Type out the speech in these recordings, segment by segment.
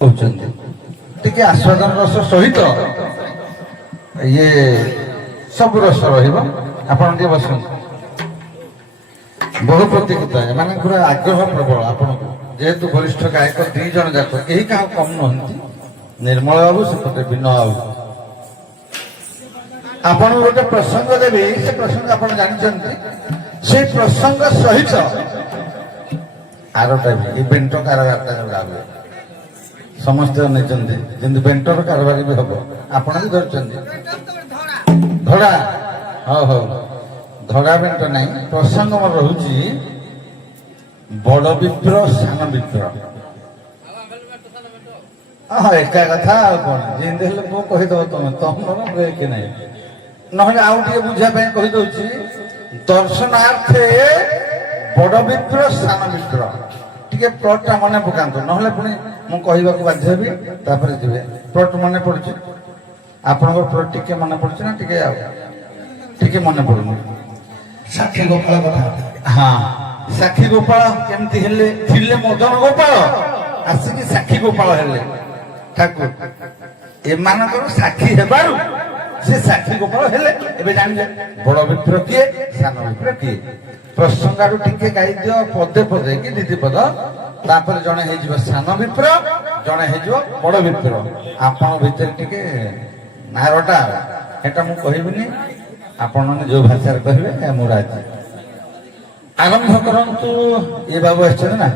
टिके आस्वादन रस सहित ये सब रस रहा बस बहु प्रतियोगिता माने पूरा आग्रह प्रबल आपन जेहेतु वरिष्ठ गायक दी जन जाक यही क्या कम नुहति निर्मल बाबू सेपटे विनय बाबू आपन गोटे प्रसंग देवी से प्रसंग आप जानते से प्रसंग सहित आरटा भी बेंट कारबारटा जोड़ा हुए समस्ते नहीं बेंटर कारबार भी हम आप भी धरते धड़ा हाँ हाँ धड़ा बेंट नहीं प्रसंग मोर रोचे बड़ विप्र सान विप्र हाँ एका कथा कौन जी कहीदेव तुम तुम ब्रेक नहीं ना आउ टे बुझापी कहीदे दर्शनार्थे बड़ विप्र सान विप्र टे प्लटा मन पकातु ना पुणी मुझे बाध्य भी जी प्लट मन पड़े आपण प्लट टे मन पड़े ना टे मन पड़ू साक्षी गोपाल कथा हाँ साक्षी गोपाल केमती थे मदन गोपाल आसिक साक्षी गोपाल हेले ठाकुर एम साक्षी हेबारु से साक्षी गोपाल हेले एबे जानिले बड़ विप्र किए सान विप्र किए प्रसंगारु टिके गाई दियो पदे पदे कि दीदी पद तापर जणे हे जिवो सान विप्र जणे हे जिवो बड़ विप्र आपन भीतर टिके नारटा एटा मु कहिबिनी आपण जो भाषा कहे मुराजी आरंभ करंतु ये बाबू आछन ना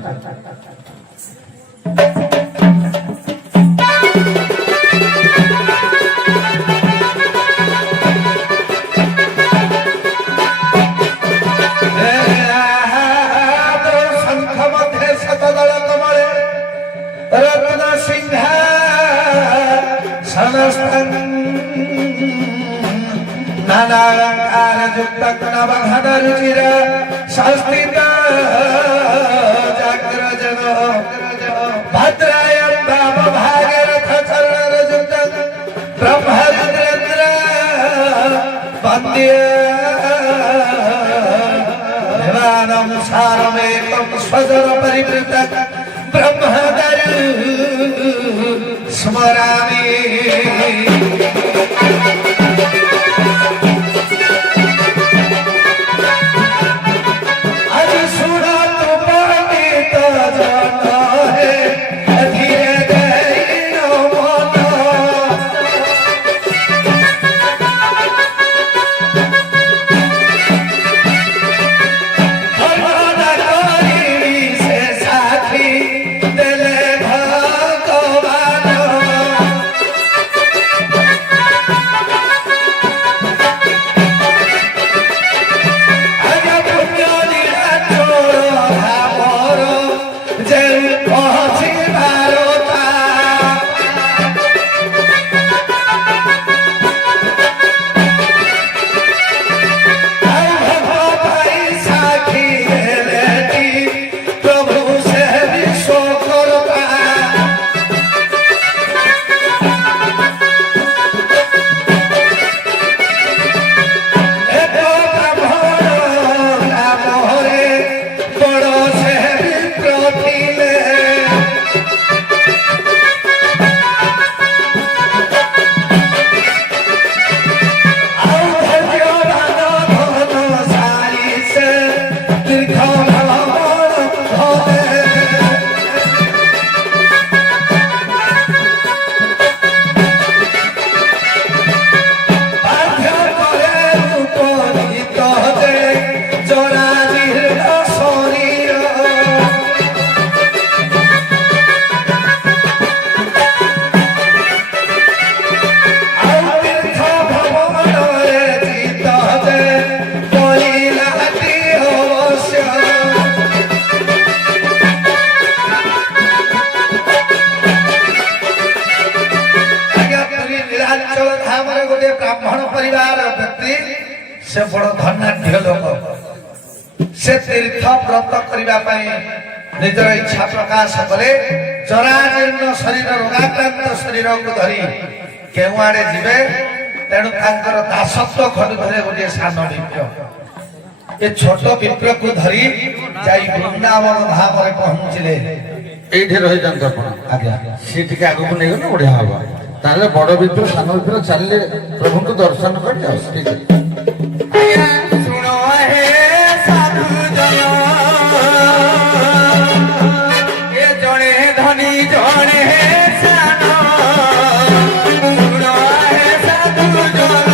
नानालंकार युक्त गुणवधर चिर संस्थित जाग्रजन भद्राय बाम भागीरथ चरण युक्त ब्रह्मरुद्र वंद्य देवानां सारमेकं स्वजन परिवृत ब्रह्मदर स्मरामि से बड़ धनाढ़ लोक से तीर्थ व्रत करने निजर इच्छा प्रकाश कले जराजीर्ण शरीर रोगाक्रांत शरीर को धरी केउआड़े जीवे तेणु दासत्व खंड धरे गोटे सान विप्र ये छोट विप्र को धरी जाई वृंदावन धाम में पहुंचले ଏଇଠି ରହିଯାଆନ୍ତୁ ଆପଣ। ଆଜ୍ଞା ସିଏ ଟିକେ ଆଗକୁ ନେଇଗଲେ ବଢିଆ ହବ। ତାହେଲେ ବଡ ବିପ୍ର ସାନ ବିପ୍ର ଚାଲିଲେ ପ୍ରଭୁଙ୍କୁ ଦର୍ଶନ କରି ଆଉ ଠିକ ଅଛି। ଆଜ୍ଞା ଶୁଣ ହେ ସାଧୁ ଜନ ଏ ଜଣେ ଧନୀ ଜଣେ ସାନ ଶୁଣ ହେ ସାଧୁ ଜନ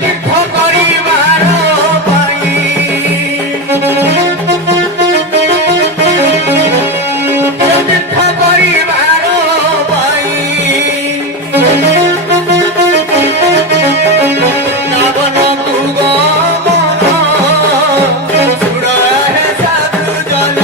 ତୀର୍ଥ କରିବାର ପାଇଁ ତୀର୍ଥ କରିବାର ପାଇଁ ନାବନ ତୁ ଗମନ ଶୁଣ ହେ ସାଧୁ ଜନ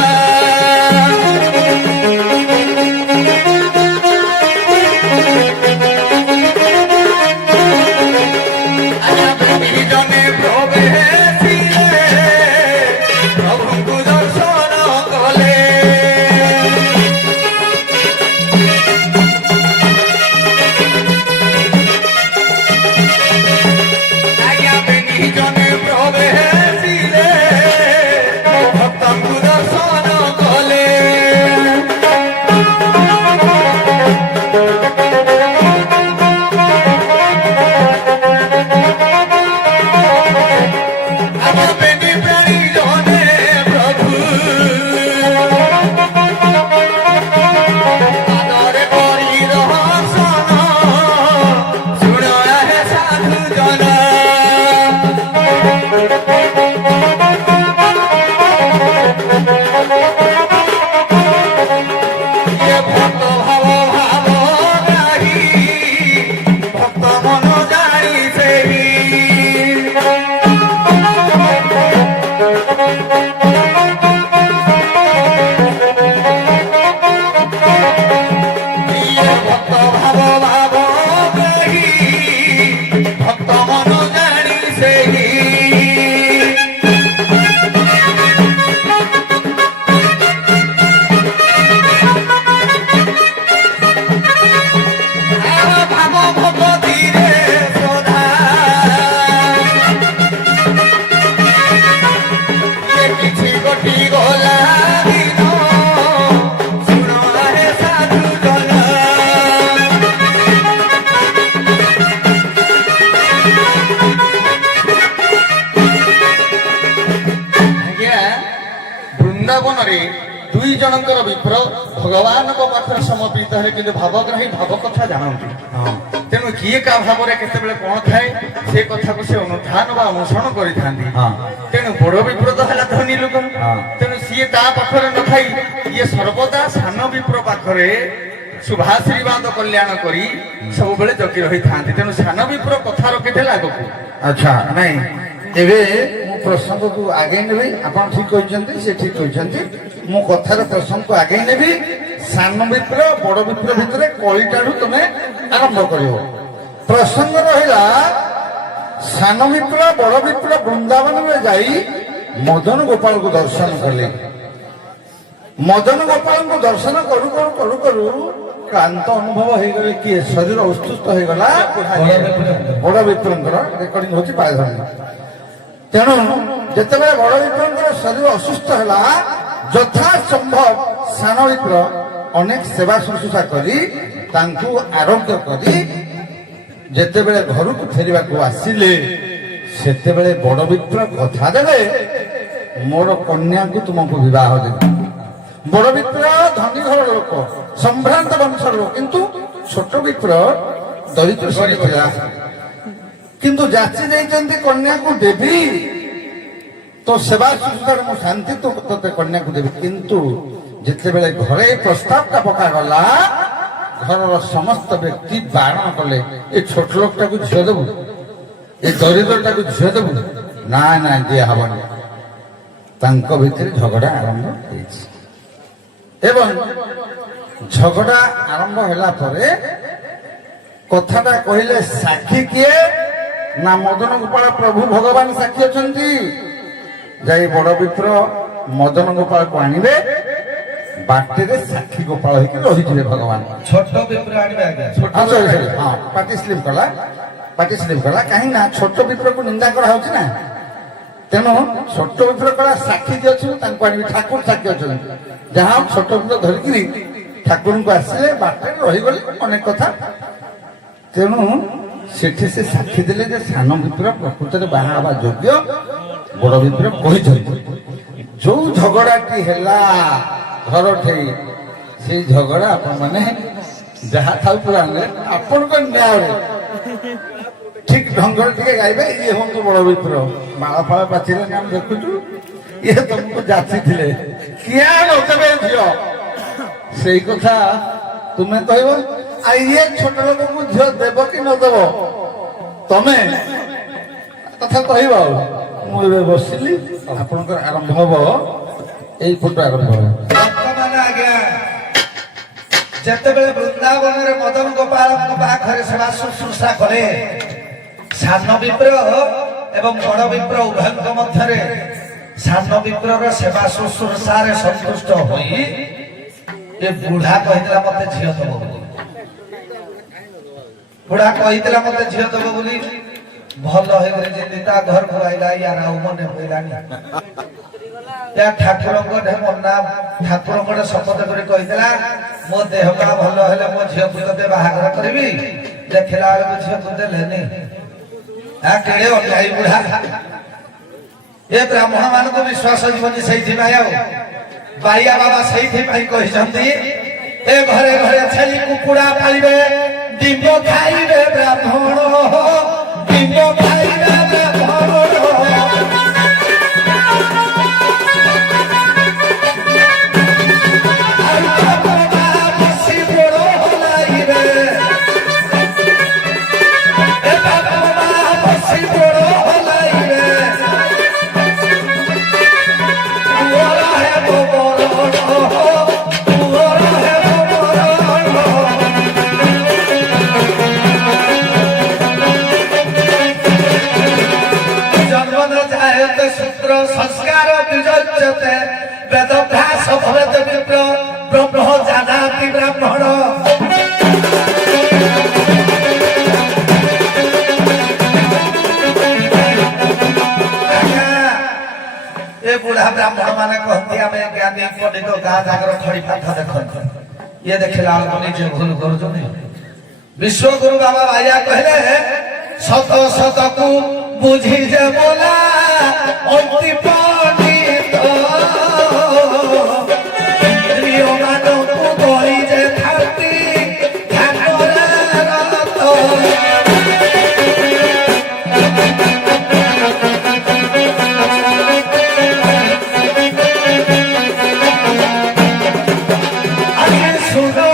ଜନେ ପ୍ରବେଶିଲେ ପ୍ରଭୁଙ୍କୁ ଦର୍ଶନ କଲେ ଆଜ୍ଞା ବେନି ଜନେ ପ୍ରବେଶିଲେ ଭକ୍ତଙ୍କୁ ଦର୍ଶନ କଲେ ଆମ ବେନି ପ୍ରାଣୀ ଜନେ ପ୍ରଭୁ ପାଦରେ କରି ଦର୍ଶନ ଶୁଣ ହେ ସାଧୁ ଜନ ଏ ଭକ୍ତ ଭାବ ଭାବ ନାହିଁ ଭକ୍ତ ମନ ଜାଣି ସେହି ଇଏ ଭକ୍ତ ଭାବ ଭାବ ନାହିଁ ଭକ୍ତ ମନ ଜାଣି ସେହି ଭାବ ଭଗତିରେ ଶ୍ରଦ୍ଧା କିଛି ଗୋଟି ଗଲା ଦିନ ଶୁଣ ହେ ସାଧୁ ଜନ ଆଜ୍ଞା ବୃନ୍ଦାବନରେ ଦୁଇ ଜଣଙ୍କର ବିପ୍ର ଭଗବାନଙ୍କ ପାଖରେ ସମର୍ପିତ ହେଲେ କିନ୍ତୁ ଭାବଗ୍ରାହୀ ଭାବ କଥା ଜାଣନ୍ତି। ତେଣୁ କିଏ କାହା ଭାବରେ କେତେବେଳେ କଣ ଥାଏ ସେ କଥାକୁ ସେ ଅନୁଧ୍ୟାନ ବା ଅନୁସରଣ କରିଥାନ୍ତି। ହଁ। ତେଣୁ ବଡ ବିପ୍ର ତ ହେଲା ଧନୀ ଲୋକ ହଁ। ତେଣୁ ସିଏ ତା ପାଖରେ ନଥାଇ ଇଏ ସର୍ବଦା ସାନ ବିପ୍ର ପାଖରେ ଶୁଭାଶୀର୍ବାଦ କଲ୍ୟାଣ କରି ସବୁବେଳେ ଜଗି ରହିଥାନ୍ତି। ତେଣୁ ସାନ ବିପ୍ର କଥା ରଖିଥିଲେ ଆଗକୁ। ଆଚ୍ଛା ନାଇଁ ଏବେ ମୁଁ ପ୍ରସଙ୍ଗକୁ ଆଗେଇ ନେବି। ଆପଣ ଠିକ କହିଛନ୍ତି, ସେ ଠିକ କହିଛନ୍ତି। ମୁଁ କଥାର ପ୍ରସଙ୍ଗକୁ ଆଗେଇ ନେବି। ସାନ ବିପ୍ର ବଡ ବିପ୍ର ଭିତରେ କଳିଟାରୁ ତମେ ଆରମ୍ଭ କରିବ। ପ୍ରସଙ୍ଗ ରହିଲା ସାନ ବିପ୍ର ବଡ ବିପ୍ର ବୃନ୍ଦାବନରେ ଯାଇ ମଦନ ଗୋପାଳଙ୍କୁ ଦର୍ଶନ କଲେ। ମଦନ ଗୋପାଳଙ୍କୁ ଦର୍ଶନ କରୁ କରୁ କରୁ କରୁ କ୍ଳାନ୍ତ ଅନୁଭବ ହେଇଗଲେ। କିଏ ଶରୀର ଅସୁସ୍ଥ ହେଇଗଲା ବଡ ବିପ୍ରଙ୍କର। ରେକର୍ଡିଂ ହଉଛି ପାୟଧନ। ତେଣୁ ଯେତେବେଳେ ବଡ ବିପ୍ରଙ୍କର ଶରୀର ଅସୁସ୍ଥ ହେଲା ଯଥା ସମ୍ଭବ ସାନ ବିପ୍ର ଅନେକ ସେବା ଶୁଶ୍ରୂଷା କରି ତାଙ୍କୁ ଆରୋଗ୍ୟ କରି ଯେତେବେଳେ ଘରକୁ ଫେରିବାକୁ ଆସିଲେ ସେତେବେଳେ ବଡ ବିପ୍ର କଥା ଦେଲେ ମୋର କନ୍ୟାକୁ ତୁମକୁ ବିବାହ ଦେବି। ବଡ ବିପ୍ର ଧନୀ ଘରର ଲୋକ, ସମ୍ଭ୍ରାନ୍ତ ବଂଶର ଲୋକ, କିନ୍ତୁ ଛୋଟ ବିପ୍ର ଦରିଦ୍ର ଶ୍ରେଣୀ ଥିଲା। କିନ୍ତୁ ଯାଚି ଦେଇଛନ୍ତି କନ୍ୟାକୁ ଦେବି ତ ସେବା ଶୁଶ୍ରୂଷାରେ ମୁଁ ଶାନ୍ତି ତୋତେ କନ୍ୟାକୁ ଦେବି। କିନ୍ତୁ ଯେତେବେଳେ ଘରେ ପ୍ରସ୍ତାବଟା ପକାଗଲା ଘରର ସମସ୍ତ ବ୍ୟକ୍ତି ବାରଣ କଲେ ଏ ଛୋଟ ଲୋକଟାକୁ ଝିଅ ଦେବୁ, ଏ ଦରିଦ୍ରଟାକୁ ଝିଅ ଦେବୁ। ନାଇଁ ନାଇଁ ଦିଆ ହବନି। ତାଙ୍କ ଭିତରେ ଝଗଡା ଆରମ୍ଭ ହେଇଛି ଏବଂ ଝଗଡା ଆରମ୍ଭ ହେଲା ପରେ କଥାଟା କହିଲେ ସାକ୍ଷୀ କିଏ ନା ମଦନ ଗୋପାଳ ପ୍ରଭୁ ଭଗବାନ ସାକ୍ଷୀ ଅଛନ୍ତି। ଯାଇ ବଡ ବିପ୍ର ମଦନ ଗୋପାଳକୁ ଆଣିବେ, ବାଟରେ ସାକ୍ଷୀ ଗୋପାଳ ହେଇକି ରହିଯିବେ ଭଗବାନ। ଛୋଟ ବିପ୍ର ଆଣିବେ ଆଜ୍ଞା। ହଁ ପାଟି ସ୍ଲିପ କଲା। ପାର୍ଟିସିପେଟ୍ କଲା କାହିଁକି ନା ଛୋଟ ବିପ୍ରକୁ ନିନ୍ଦା କରାହଉଛି ନା ତେଣୁ ଛୋଟ ବିପ୍ର କଳା ସାକ୍ଷୀ ଯିଏ ଅଛି ତାଙ୍କୁ ଆଣିବି ଠାକୁର ସାକ୍ଷୀ ଅଛନ୍ତି ଯାହା ଛୋଟ ବିପ୍ର ଧରିକିରି ଠାକୁରଙ୍କୁ ଆସିଲେ ବାଟରେ ରହିଗଲେ ଅନେକ କଥା ତେଣୁ ସେଠି ସେ ସାକ୍ଷୀ ଦେଲେ ଯେ ସାନ ବିପ୍ର ପ୍ରକୃତରେ ବାହା ହେବା ଯୋଗ୍ୟ ବଡ ବିପ୍ର କହିଛନ୍ତି ଯୋଉ ଝଗଡାଟି ହେଲା ଘର ଠେଇ ସେଇ ଝଗଡା ଆପଣ ମାନେ ଯାହା ଥାଉ ପୁରାଣରେ ଆପଣଙ୍କ ନ୍ୟାୟରେ ଠିକ ଢଙ୍ଗରେ ଟିକେ ଗାଇବେ ଇଏ ହୁଅନ୍ତୁ ବଡ ବିପ୍ର ମାଳ ଫାଳ ପାଚିଲେ ଆମେ ଦେଖୁଛୁ ଇଏ ତମକୁ ଯାଚିଥିଲେ କିଏ ନଦେବେ ଝିଅ ସେଇ କଥା ତୁମେ କହିବ ଆଉ ଇଏ ଛୋଟ ଲୋକଙ୍କୁ ଝିଅ ଦେବ କି ନଦେବ ତମେ କଥା କହିବ ଆଉ ମୁଁ ଏବେ ବସିଲି ଆପଣଙ୍କର ଆରମ୍ଭ ହବ ଏଇ ଫଟୋ ଆରମ୍ଭ ହବ ବର୍ତ୍ତମାନ ଆଜ୍ଞା ଯେତେବେଳେ ବୃନ୍ଦାବନରେ ମଦନ ଗୋପାଳଙ୍କ ପାଖରେ ସେବା ଶୁଶ୍ରୂଷା କଲେ ସାନ ବିପ୍ର ଏବଂ ବଡ ବିପ୍ର ଉଭୟଙ୍କ ମଧ୍ୟରେ ସାନ ବିପ୍ରର ସେବା ଶୁଶ୍ରୂଷାରେ ସନ୍ତୁଷ୍ଟ ହୋଇ ଏ ବୁଢା କହିଥିଲା ମତେ ଝିଅ ଦବ ବୋଲି ବୁଢା କହିଥିଲା ମତେ ଝିଅ ଦବ ବୋଲି ଭଲ ହେଇଗଲେ ଯେମିତି ତା ଘରକୁ ଆଇଲା ୟାର ଆଉ ମନେ ପଇଲାନି ଠାକୁରଙ୍କ ମନା ଠାକୁରଙ୍କ ଶପଥ କରି କହିଥିଲା ମୋ ଦେହ ପା ଭଲ ହେଲେ ମୋ ଝିଅକୁ ତତେ ବାହାଘର କରିବି ଦେଖିଲା ବେଳକୁ ଝିଅକୁ ଦେଲେନି କେଳେ ଅଟାଇ ବୁଢା ଏ ବ୍ରାହ୍ମଣ ମାନଙ୍କୁ ବିଶ୍ୱାସ ଯିବନି ସେଇଥିପାଇଁ ଆଉ ବାଇଆ ବାବା ସେଇଥିପାଇଁ କହିଛନ୍ତି ଏ ଘରେ ଘରେ ଛେଳି କୁକୁଡ଼ା ପାଳିବେ ଡିମ୍ବ ଖାଇବେ ବ୍ରାହ୍ମଣ ଡିମ୍ବ ଖାଇବେ ବ୍ରାହ୍ମଣ संस्कार विजयते वेदभ्यास भवेत विप्र ब्रह्म जानाति ब्राह्मण ए बुढ़ा ब्राह्मण माने कहती आमे ज्ञानी पंडित गाँ जागर खड़ी पाठ देखन ये देखिला निजे भूल करूछनी विश्वगुरु बाबा भाइया कहले सत सत को बुझी जे बोला অতি পণ্ডিত প্রিয় মানবু বলি যে থাকি ঠাকুরের রত আগে শুনো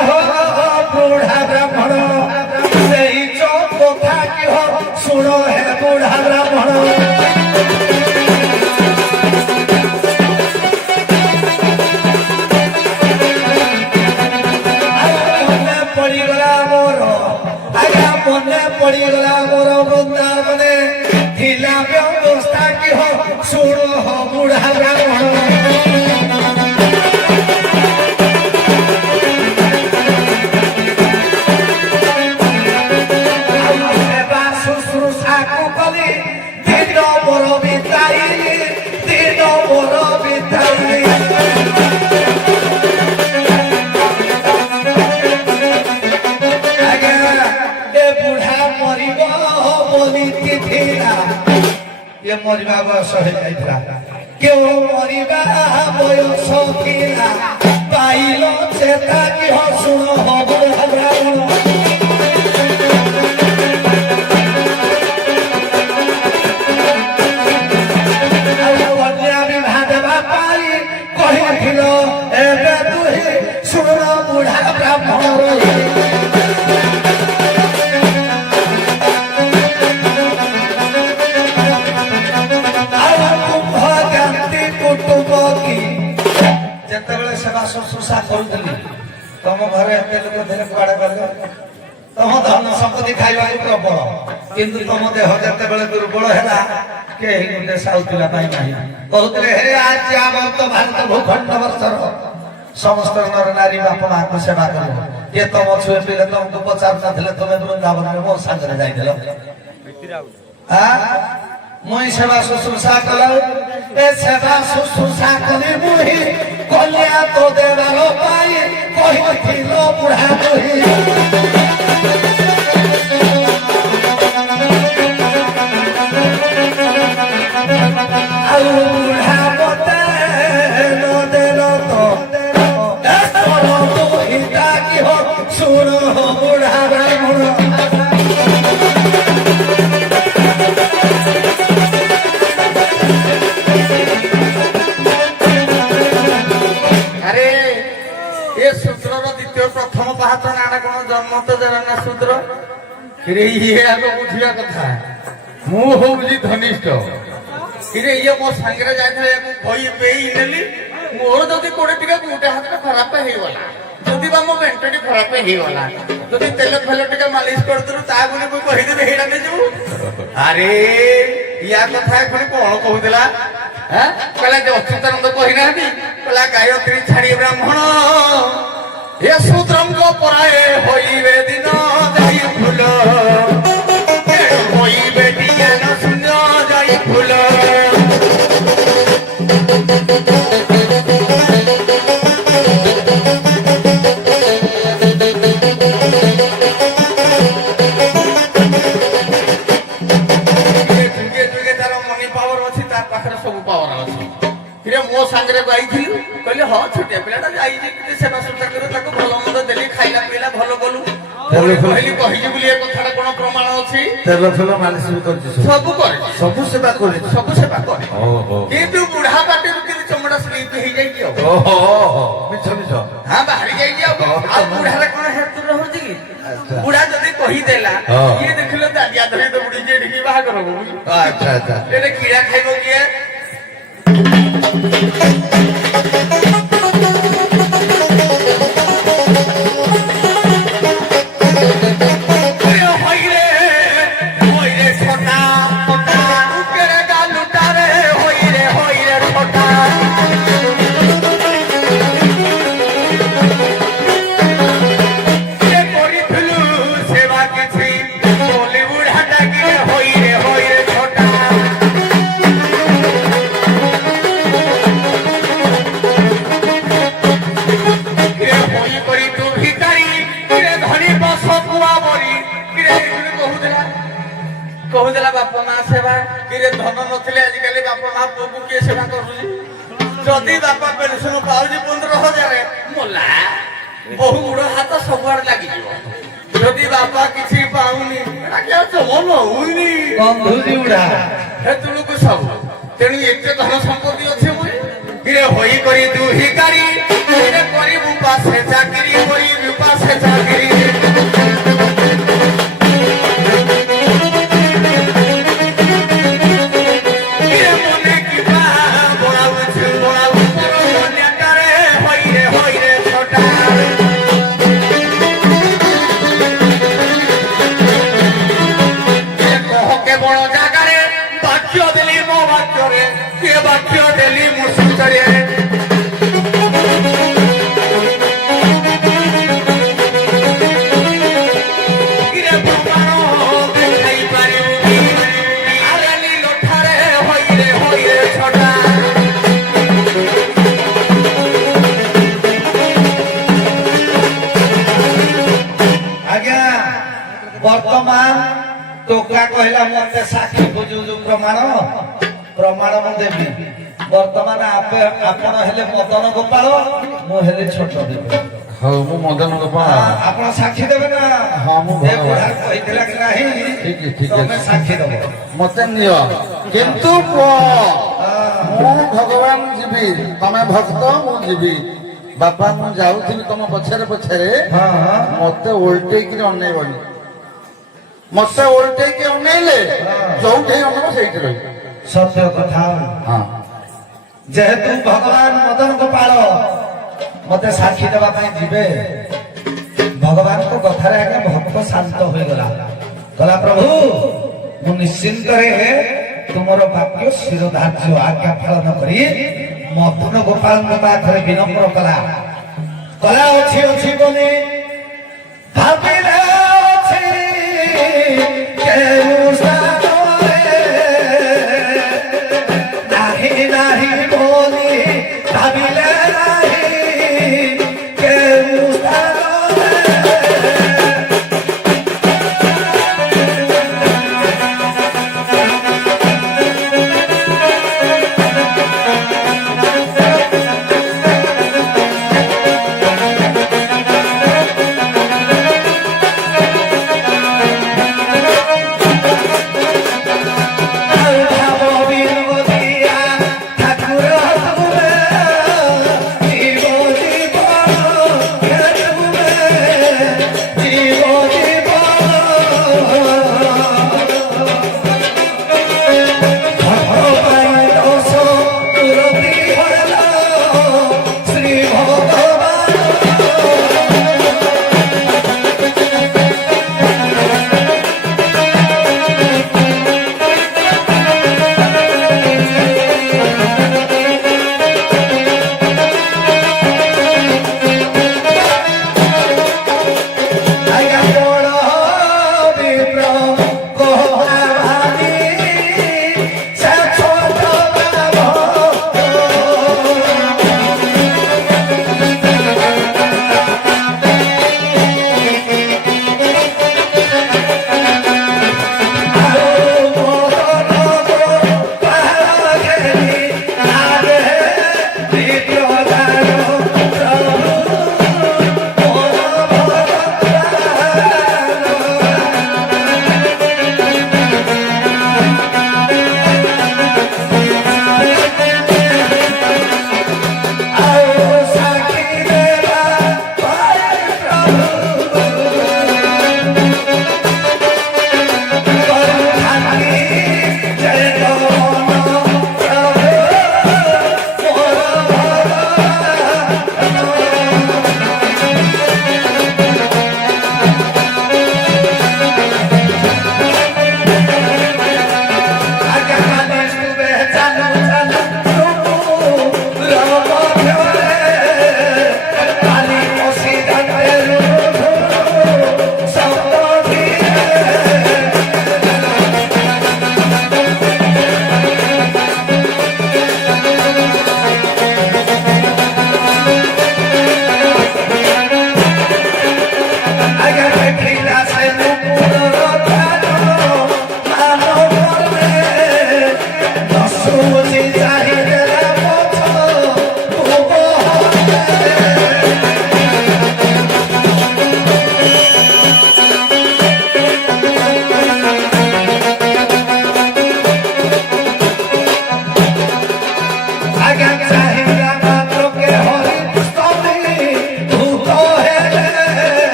বুঢ়া ব্রাহ্মণ সেই চোখ কথা কি শুনো হে বুঢ়া ব্রাহ্মণ पड़ीगला मोर वृंदावन ढिला व्यवस्था की हो सुनो हो बुढ़ा ब्राह्मण सेवा शुश्रूषा को कली दिन मोर बिताइली दिन मोर बिताइली ये मरिबा बयस हो जाइला क्यों मरिबा बयस थिला पाइलो चेता कि हो सुनो हो बुढ़ा ब्राह्मण कन्या विवाह देवा पाई कहिथिलो एबे तुही सुनो बुढ़ा ब्राह्मण सेवा शुश्रूषा करूली तुम घर एत लोक धीरे कुआड़े गले तुम धन संपत्ति खाइबा प्रबल किंतु तुम देह जिते दुर्बल है कहीं गोटे साउला कहते हे आज आवर्त भारत भूखंड वर्षर समस्त नर नारी बाप माँ को सेवा कर ये तुम छुए पिले तुमको पचार ना तुम्हें वृंदावन में मो सागर जाइल মুই সেবা শুশ্রূষা কল এ সেবা শুশ্রূষা কলি মুহি কলিয়া তো দেবার পাই কহিছিল বুঢ়া বহি ଆଉ ବୁଢ଼ା ମତେ ନଦେଲ ତ ହିତା କିହ ଶୁଣ ବୁଢ଼ା ବ୍ରାହ୍ମଣ আরে এ সূত্রর দ্বিতীয় প্রথম পাহাড় নাটা কোন জন্ম তো জানা না সূত্র কিরে ইয়ে আগে বুঝিবা কথা ମୁଁ ହଉଛି ଧନିଷ୍ଠ କିରେ ଇଏ ମୋ ସାଙ୍ଗରେ ଯାଇଥିଲେ ମୁଁ କହି ପେଇ ନେଲି ମୋର ଯଦି କୋଉଠି ଟିକେ ଗୋଟେ ହାତ ଖରାପ ହେଇଗଲା ଯଦି ବା ମୋ ପେଣ୍ଟଟି ଖରାପ ହେଇଗଲା ଯଦି ତେଲ ଫେଲ ଟିକେ ମାଲିସ କରିଦେଲୁ ତା ବୋଲି ମୁଁ କହିଦେବି ହେଇଟା ନେଇଯିବୁ ଆରେ ୟା କଥା ପୁଣି କଣ କହୁଥିଲା କହିଲା ଯେ ଅଚ୍ୟୁତାନନ୍ଦ କହିନାହାନ୍ତି କହିଲା ଗାୟତ୍ରୀ ଛାଡି ବ୍ରାହ୍ମଣ ଏ ଶୂଦ୍ରଙ୍କ ପରାଏ ହୋଇବେ ଦିନ ଯାଇ ଫୁଲ ହୋଇବେ ଜ୍ଞାନ ଶୂନ୍ୟ ଯାଇ ଫୁଲ ମୋ ସାଙ୍ଗରେ ଯାଇଥିଲୁ କହିଲେ ହଁ ଛୋଟିଆ ପିଲାଟା ଯାଇଛି ଟିକେ ସେବା ସୁବିଧା କରି ତାକୁ ଭଲ ମନ୍ଦ ଦେଲି ଖାଇଲା ପିଇଲା ଭଲ କଲୁ କହିଲି କହିଲି ବୋଲି ଏ କଥାଟା କଣ ପ୍ରମାଣ ଅଛି ତେଲ ଫେଲ ମାଲିସ ବି କରିଛି ସବୁ করে ସବୁ ସେବା କରିଛି ସବୁ ସେବା করে କିନ୍ତୁ ବୁଢା ପାଟିରୁ କିନ୍ତୁ ଚମଡ଼ା ସ୍ଲିପ ହେଇଯାଇଛି ଆଉ ମିଛ ମିଛ ହଁ ବାହାରି ଯାଇଛି ଆଉ ବୁଢାରେ କଣ ହେତୁ ରହୁଛି କି ବୁଢା ଯଦି କହିଦେଲା କିଏ ଦେଖିଲେ ଦାଦିଆ ଧରି ତ ବୁଢୀ ଯେ ଏଠିକି ବାହାଘର ହବ ଆଚ୍ଛା ଆଚ୍ଛା ଏଠି କିଡ଼ା ଖାଇବ କିଏ କହୁଥିଲା ବାପା ମା ସେବା କିରେ ଧନ ନଥିଲେ ଆଜିକାଲି ବାପା ମା ପୁଅକୁ କିଏ ସେବା କରୁଛି ଯଦି ବାପା ପେନସନ ପାଉଛି 15,000 ମୋଲା ବହୁ ଗୁଡ ହାତ ସବୁଆଡେ ଲାଗିଯିବ ଯଦି ବାପା କିଛି ପାଉନି ଜମନ ହଉନି ହେତୁଳକୁ ସବୁ ତେଣୁ ଏତେ ଧନ ସମ୍ପତ୍ତି ଅଛି ମୁଇଁ କିରେ ହୋଇ କରି ତୁ ହିକାରୀ କରିବୁ ପାଶେ ଚାକିରି କରିବୁ ପାଶେ ଚାକିରି ବର୍ତ୍ତମାନ ଟୋକା କହିଲା ମତେ ସାକ୍ଷୀ ବୁଝୁଛୁ ପ୍ରମାଣ ପ୍ରମାଣ ମୁଁ ଦେବି ବର୍ତ୍ତମାନ ଆପଣ ହେଲେ ମଦନ ଗୋପାଳ ମୁଁ ହେଲେ ଛୋଟ ଦେବି ହଉ ମୁଁ ମଦନ ଗୋପାଳ ଆପଣ ସାକ୍ଷୀ ଦେବେ ନା ହଁ ମୁଁ କହିଥିଲା କି ନାହିଁ ତମେ ସାକ୍ଷୀ ଦବ ମତେ ନିଅ କିନ୍ତୁ ମୁଁ ଭଗବାନ ଯିବି ତମେ ଭକ୍ତ ମୁଁ ଯିବି ବାପା ମୁଁ ଯାଉଥିବି ତମ ପଛରେ ପଛରେ ମତେ ଓଲଟେଇକିରି ଅନେଇବନି ମତେ ଓଲଟେଇକି ଅନେଇଲେ ଯୋଉଠି ଅନେଇବ ସେଇଠି ରହିବ ସତ୍ୟ କଥା ଯେହେତୁ ଭଗବାନ ମଦନ ଗୋପାଳ ମତେ ସାକ୍ଷୀ ଦେବା ପାଇଁ ଯିବେ ଭଗବାନଙ୍କ କଥାରେ ଆଜ୍ଞା ଭକ୍ତ ଶାନ୍ତ ହୋଇଗଲା କହିଲା ପ୍ରଭୁ ମୁଁ ନିଶ୍ଚିନ୍ତରେ ତୁମର ବାକ୍ୟ ଶିରୋଧାର୍ଯ୍ୟ ଆଜ୍ଞା ପାଳନ କରି ମଦନ ଗୋପାଳଙ୍କ ପାଖରେ ବିନମ୍ର କଲା କଲା ଅଛି ଅଛି ବୋଲି ଭାବିଲେ ଅଛି କେଉଁ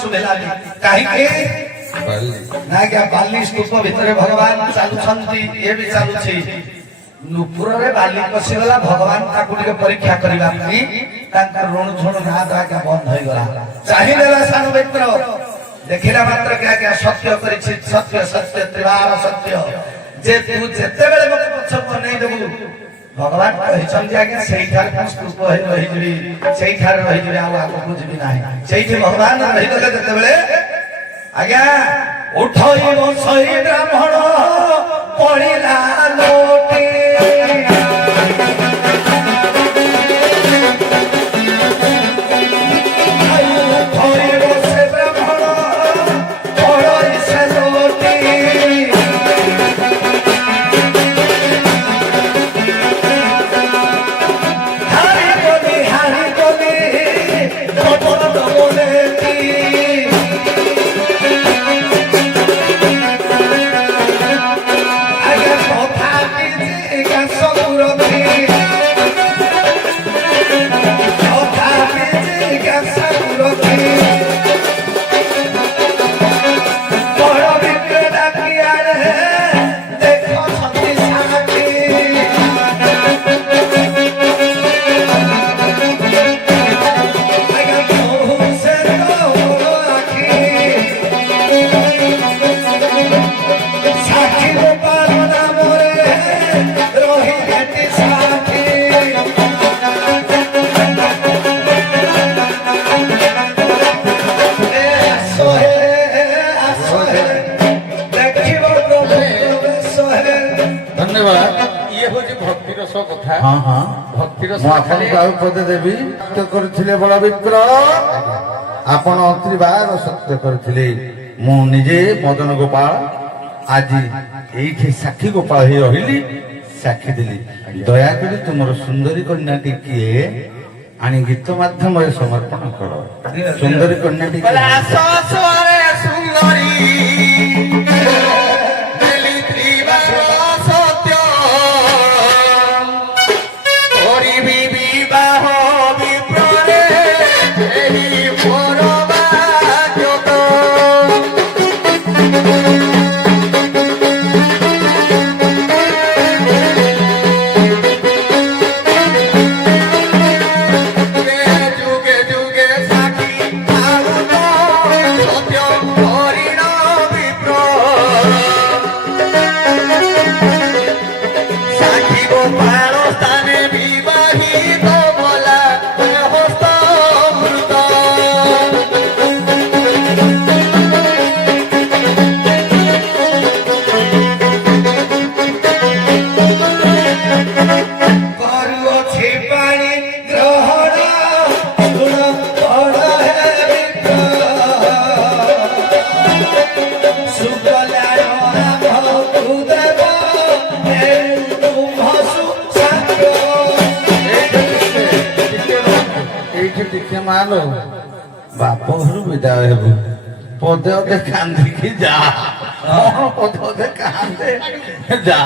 ଶୁଭିଲାନି କାହିଁକି ନା ଆଜ୍ଞା ବାଲି ସ୍ତୂପ ଭିତରେ ଭଗବାନ ଚାଲୁଛନ୍ତି ଇଏ ବି ଚାଲୁଛି ନୁପୁରରେ ବାଲି ପଶିଗଲା ଭଗବାନ ତାକୁ ଟିକେ ପରୀକ୍ଷା କରିବା ପାଇଁ ତାଙ୍କର ଋଣୁ ଝୁଣୁ ନାଦ ଆଜ୍ଞା ବନ୍ଦ ହେଇଗଲା ଚାହିଁଦେଲା ସାନ ମିତ୍ର ଦେଖିଲା ମାତ୍ର ଆଜ୍ଞା ସତ୍ୟ କରିଛି ସତ୍ୟ ସତ୍ୟ ତ୍ରିବାର ସତ୍ୟ ଯେ ତୁ ଯେତେବେଳେ ମତେ ପଛକୁ ଅନେଇଦେବୁ ଭଗବାନ କହିଛନ୍ତି ଆଜ୍ଞା ସେଇଠାରେ ମୁଁ ସ୍ତୂପ ହେଇ ରହିଯିବି ସେଇଠାରେ ରହିଯିବି ଆଉ ଆଗକୁ ଯିବି ନାହିଁ ସେଇଠି ଭଗବାନ ରହିଗଲେ ଯେତେବେଳେ ଆଜ୍ଞା ଉଠଇ ବସଇ ବ୍ରାହ୍ମଣ ପଡ଼ିଲା ଲୋଟି ହଁ ହଁ ମୁଁ ଆପଣଙ୍କୁ ଆଉ ପଦେ ଦେବି ସତ୍ୟ କରିଥିଲେ ବଳ ବିପ୍ର ଆପଣ ଅତ୍ରିବାର ସତ୍ୟ କରିଥିଲେ ମୁଁ ନିଜେ ମଦନ ଗୋପାଳ ଆଜି ଏଇଠି ସାକ୍ଷୀ ଗୋପାଳ ହେଇ ରହିଲି ସାକ୍ଷୀ ଦେଲି ଦୟାକରି ତୁମର ସୁନ୍ଦରୀ କନ୍ୟାଟି କିଏ ଆଣି ଗୀତ ମାଧ୍ୟମରେ ସମର୍ପଣ କର ସୁନ୍ଦରୀ କନ୍ୟାଟି ମାଲୋ ବାପ ଘରୁ ବିଦାୟ ହେବୁ ପଦେ ଅଧେ କାନ୍ଦିକି ଯା ପଦେ ଅଧେ କାନ୍ଦେ ଯା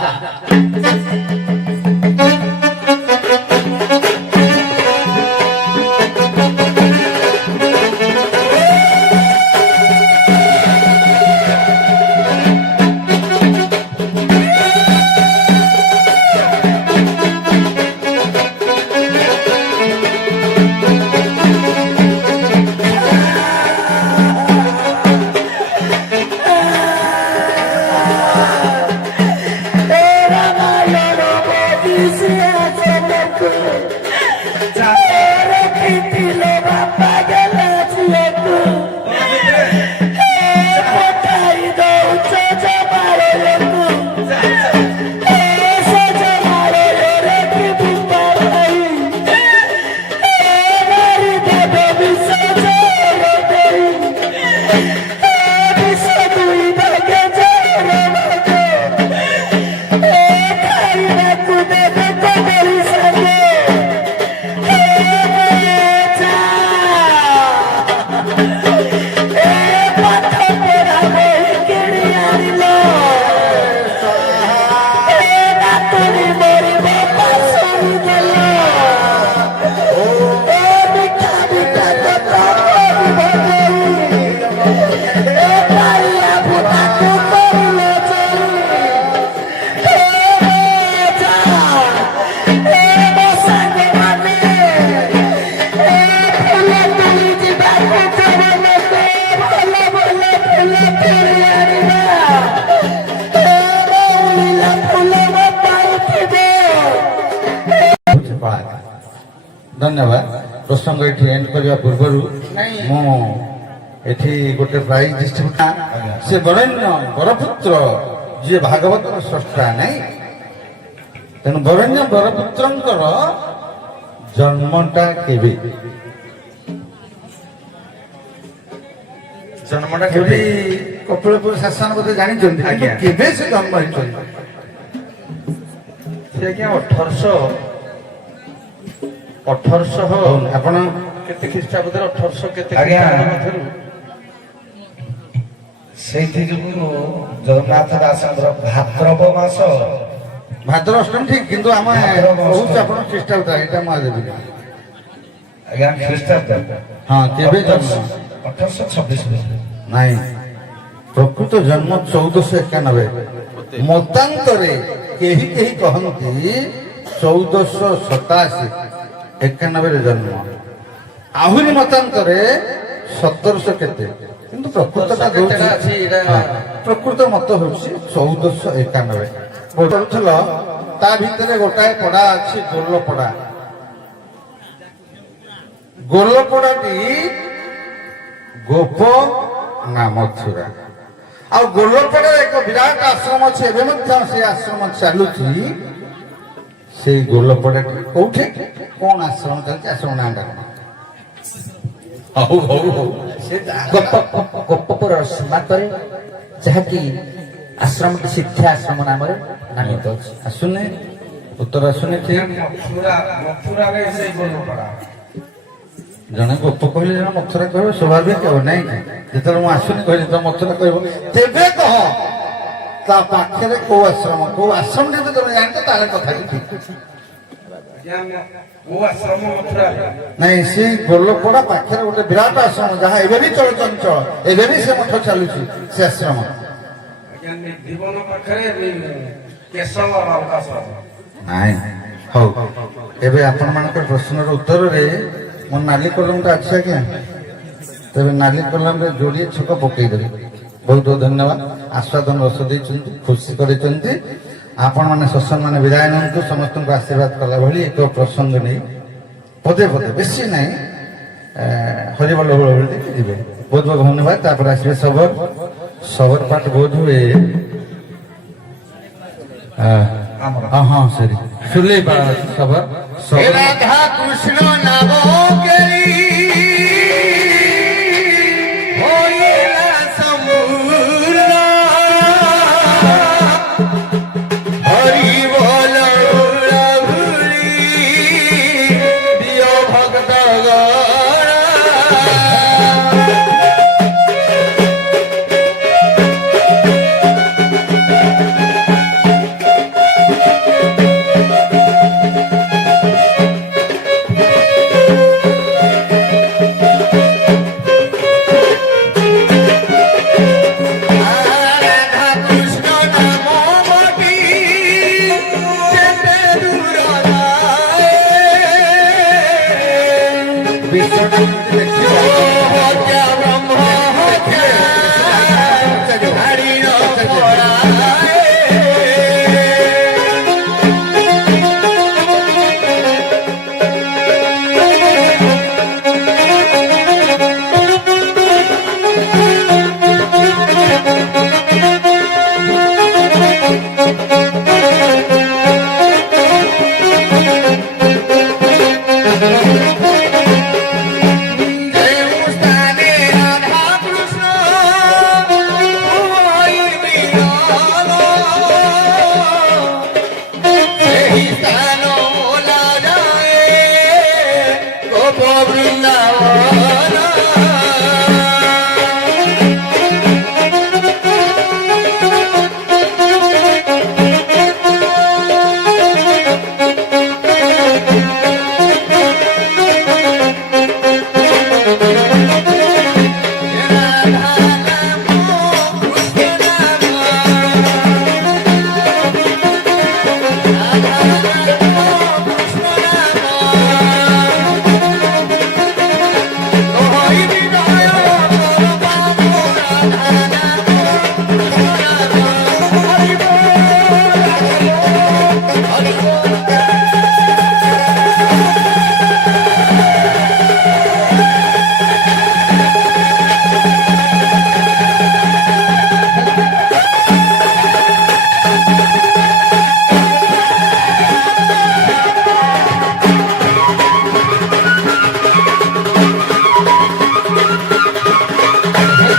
ନେବା ପ୍ରସଙ୍ଗ ଏଠି ଏଣ୍ଡ କରିବା ପୂର୍ବରୁ ନାଇଁ। ମୁଁ ଏଠି ଗୋଟେ ପ୍ରାଇଜ ଡିଷ୍ଟ୍ରିବ୍ୟୁଟ ସେ ବରେଣ୍ୟ ବରପୁତ୍ର ଯିଏ ଭାଗବତର ସ୍ରଷ୍ଟା ନାଇଁ ତେଣୁ ବରେଣ୍ୟ ବରପୁତ୍ରଙ୍କର ଜନ୍ମଟା କେବେ ଜନ୍ମଟା କେବେ କେବେ କପିଳପୁର ଶାସନ ବୋଧେ ଜାଣିଛନ୍ତି କିନ୍ତୁ ଆଜ୍ଞା। କେବେ ସେ ଜନ୍ମ ହେଇଛନ୍ତି ସେ ଆଜ୍ଞା 1800 ଆପଣ କେତେ ଖ୍ରୀଷ୍ଟାବ୍ଦରେ 1800 କେତେ ଆଜ୍ଞା। ଖ୍ରୀଷ୍ଟାବ୍ଦ ମଧ୍ୟରୁ ସେଇଥି ଯୋଗୁଁ ଜଗନ୍ନାଥ ଦାସଙ୍କର ଭାଦ୍ରବ ମାସ ଭାଦ୍ର ଅଷ୍ଟମୀ ଠିକ କିନ୍ତୁ ଆମେ ଭାଦ୍ରବ ଅଷ୍ଟମୀ। କହୁଛୁ ଆପଣ ଖ୍ରୀଷ୍ଟାବ୍ଦ ଏଇଟା ମୁଁ ଦେବି ଆଜ୍ଞା ଖ୍ରୀଷ୍ଟାବ୍ଦ ହଁ କେବେ ଜନ୍ମ 1826 ନାଇଁ ପ୍ରକୃତ ଜନ୍ମ 1491 ମତାନ୍ତରେ କେହି କେହି କହନ୍ତି 1487 91ରେ ଜନ୍ମ ଆହୁରି ମତାନ୍ତରେ 1700 କେତେ କିନ୍ତୁ ପ୍ରକୃତଟା କେତେଟା ଅଛି ଏଇଟା? ପ୍ରକୃତ ମତ ହଉଛି 1491 କରୁଥିଲ ତା ଭିତରେ ଗୋଟାଏ ପଡା ଅଛି ଗୋଲପଡା ଗୋଲପଡାଟି ଗୋପ ନା ମଥୁରା ଆଉ ଗୋଲପଡାରେ ଏକ ବିରାଟ ଆଶ୍ରମ ଅଛି ଏବେ ମଧ୍ୟ ସେ ଆଶ୍ରମ ଚାଲୁଛି ସେଇ ଗୋଲପଡାଟି କୋଉଠି କଣ ଆଶ୍ରମ ଚାଲିଛି ଆଶ୍ରମ ନାଁଟା ହଉ ହଉ ହଉ ସେ ଗୋପପୁର ସୀମାନ୍ତରେ ଯାହାକି ଆଶ୍ରମଟି ଶିକ୍ଷା ଆଶ୍ରମ ନାମରେ ନାମିତ ଅଛି। ଆସୁନି ଉତ୍ତର ଆସୁନି ଠିକ ମଥୁରାରେ ସେଇ ଗୋଲପଡ଼ା ଜଣେ ଗୋପ କହିଲେ ଜଣେ ମଥୁରା କହିବ ସ୍ୱାଭାବିକ ହେବ ନାଇଁ କି ଯେତେବେଳେ ମୁଁ ଆସୁନି କହିଲି ତ ମଥୁରା କହିବ ତେବେ କହ ତା ପାଖରେ କୋଉ ଆଶ୍ରମ ଯଦି ତମେ ଜାଣିଛ ତାହେଲେ କଥା ଠିକ କୋଉ ଆଶ୍ରମ ମଥୁରାରେ ନାଇଁ ସେଇ ଗୋଲପଡା ପାଖରେ ଗୋଟେ ବିରାଟ ଆଶ୍ରମ ଯାହା ଏବେ ବି ଚଳଚଞ୍ଚଳ ଏବେ ବି ସେ ମଠ ଚାଲୁଛି ସେ ଆଶ୍ରମ ଜୀବନ ପାଖରେ କେଶବ ଅବକାଶ ନାଇଁ ହଉ ଏବେ ଆପଣମାନଙ୍କର ପ୍ରଶ୍ନର ଉତ୍ତରରେ ମୋ ନାଲି କଲମଟା ଅଛି ଆଜ୍ଞା ତେବେ ନାଲି କଲମରେ ଯୋଡ଼ିଏ ଛକ ପକେଇଦେବେ ବହୁତ ବହୁତ ଧନ୍ୟବାଦ ଆସ୍ୱାଦନ ରସ ଦେଇଛନ୍ତି ଖୁସି କରିଛନ୍ତି ଆପଣମାନେ ସତ୍ସଙ୍ଗମାନେ ବିଦାୟ ନିଅନ୍ତୁ ସମସ୍ତଙ୍କୁ ଆଶୀର୍ବାଦ କଲା ଭଳି ଏକ ପ୍ରସଙ୍ଗ ନେଇ ପଦେ ପଦେ ବେଶୀ ନାହିଁ ହରିବଲ ହୁଳ ଭଳି ଦେଖି ଯିବେ ବହୁତ ବହୁତ ଧନ୍ୟବାଦ ତାପରେ ଆସିବେ ସବର ପାଠ ବୋଧ ହୁଏ ହଁ ସରି ସୁଲେଇ ସବର हे राधा कृष्ण नामो केरी होइला समूर्ण हरि बोल भूली दियो भक्त गण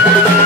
Thank